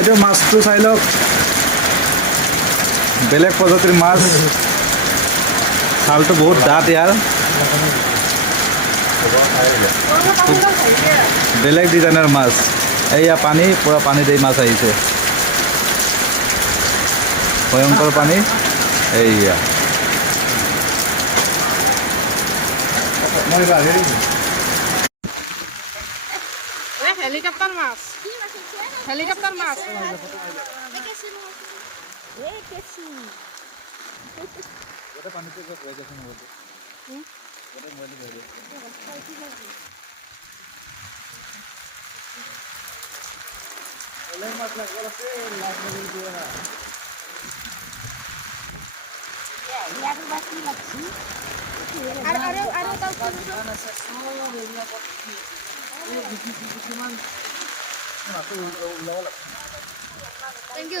এইটো মাছটো চাই লওক, বেলেগ প্ৰজাতিৰ মাছ, ছালটো বহুত ডাঠ ইয়াৰ, বেলেগ ডিজাইনৰ মাছ। এইয়া পানী, পুৰা পানীত এই মাছ আহিছে, ভয়ংকৰ পানী। এইয়া হেলিকপ্টাৰ মাছ, হেলিকপ্টাৰ মাছ। Thank you.